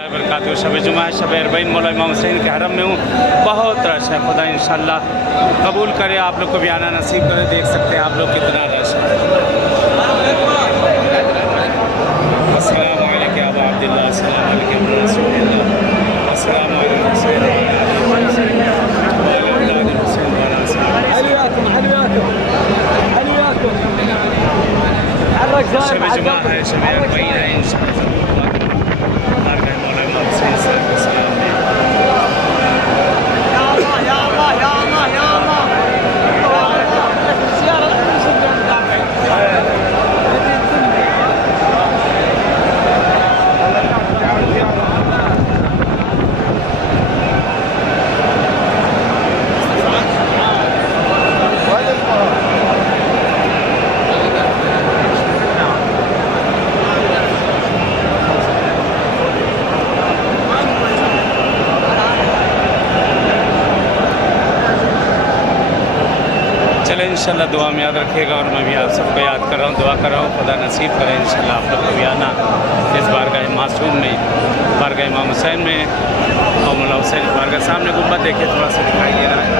बरकातहू शब जुमा है, शब अरबईन मौला इमाम हुसैन के हरम में हूँ। बहुत रश है, खुदा इंशाल्लाह कबूल करे, आप लोग को भी आना नसीब करे। देख सकते हैं आप लोग कितना रश है। अस्सलाम वालेकुम अबू अब्दुल्लाह, अस्सलाम वालेकुम रसूलुल्लाह, अस्सलाम वालेकुम शब जुमा है, शब अरबईन है इंशाल्लाह। चले इंशाल्लाह दुआ में याद रखिएगा, और मैं भी आप सबको याद कर रहा हूँ, दुआ कर रहा हूँ, खुदा नसीब करें इंशाल्लाह आप लोग को भी आना इस बारगाह मासूम में, बारगाह इमाम हुसैन में। और मौला हुसैन बारगाह सामने गुम्बद देखिए, थोड़ा सा दिखाई दे रहा है।